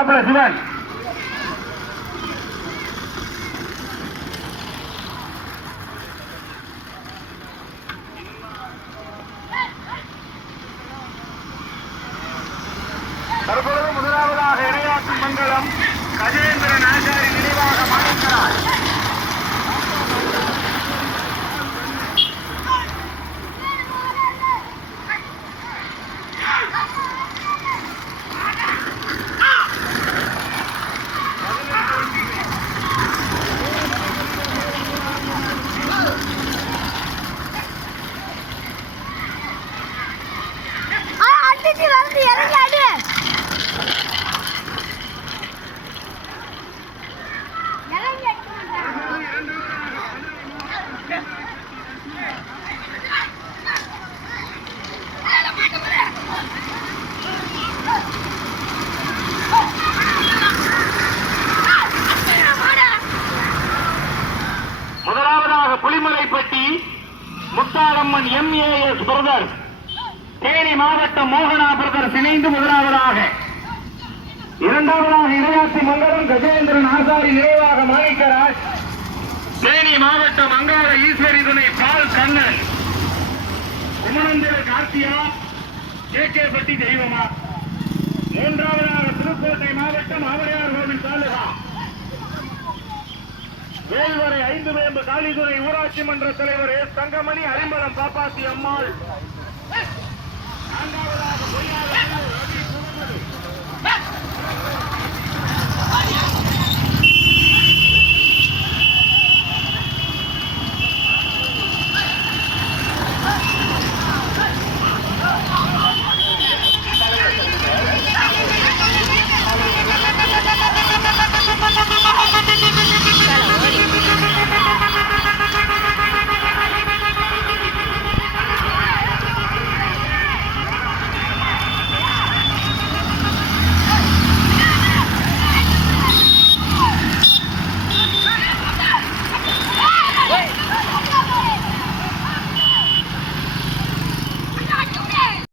மாப்பிள்ள சிவன். தற்பொழுது முதலாவதாக இரையாற்றும் மங்கலம் கஜேந்திரன் ஆசாரி நினைவாக மாநிலக்கிறார். முதலாவதாக புலிமலைப்பட்டி முத்தாளம்மன் MAS பிரதர்ஸ், தேனி மாவட்டம் மோகனா பிரதர்ஸ் இணைந்து முதலாவதாக. இரண்டாவதாக இரையாற்றி மங்கலம் கஜேந்திரன் ஆசாரி நினைவாக மாணிக்கராஜ், தேனி மாவட்டம் அங்காள ஈஸ்வரி துணை பால் கண்ணன், குமணந்திர கார்த்தியா, KKப்பட்டி தெய்வமா. மூன்றாவதாக புதுக்கோட்டை மாவட்டம் ஆவரையார் கோவில் தாலுகா வேல்வரை 5 வேம்பு காளிதுறை ஊராட்சி மன்ற தலைவர் S. தங்கமணி, அரிம்பலம் பாப்பாத்தி அம்மாள்,